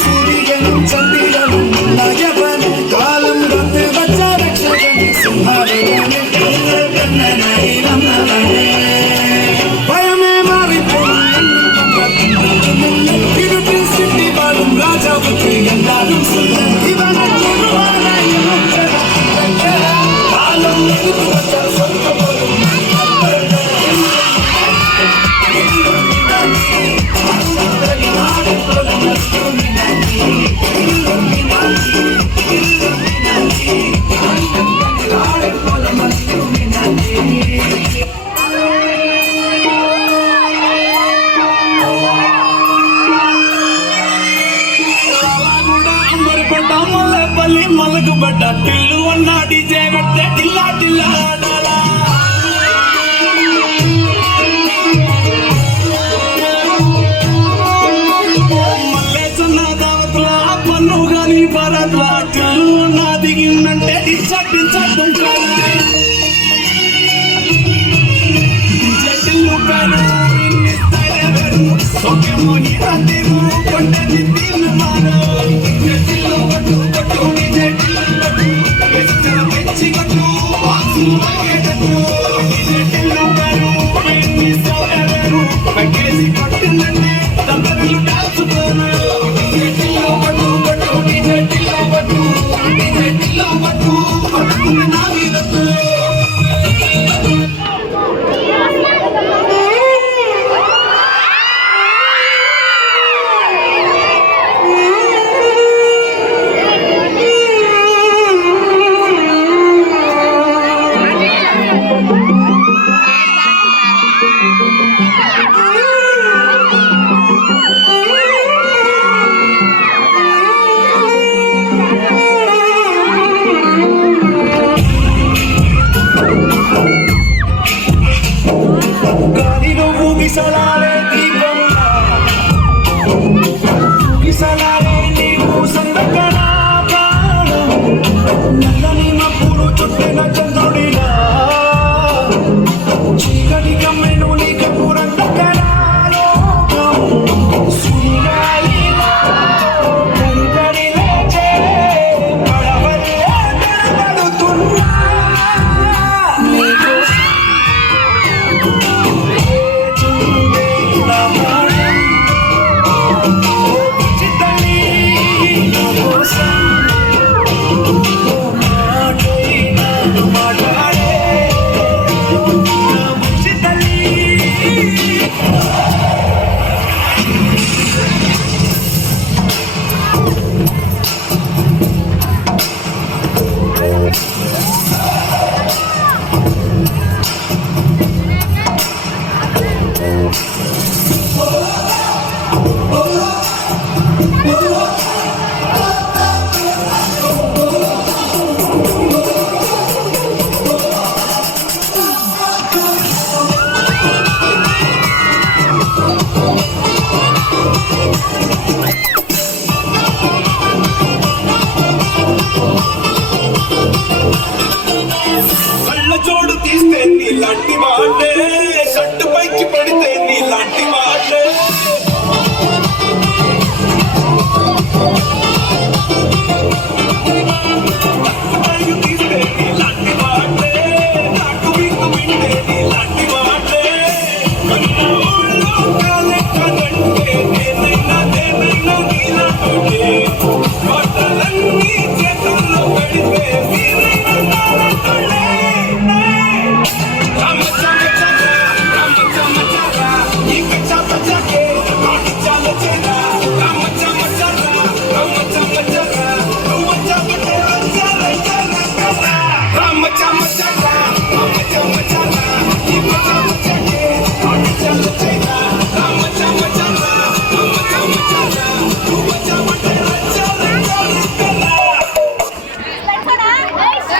సూర్యను చంద్రులను నయవను కాలం గంధ వచ్చ రక్షకని సింహాలయని భయమే మారిపోయి இருட்டு சிட்டி வாழும் ராஜாவுக்கு எல்லாரும் சொல்ல இவனை காலம் எடுத்து வச்சால் சொல்ல போதும் మలకు బడ్డ టిల్లు అన్న డీజే పెట్టే టిల్లా టిల్లా మల్లె చిన్న దావత్ల పన్ను గాని భారత్ల టిల్లు అన్న దిగిందంటే టిల్లు పేరు సోకేమో నీ తండ్రిను కొండ తిన్ను మారో టిల్లు పట్టు పట్టు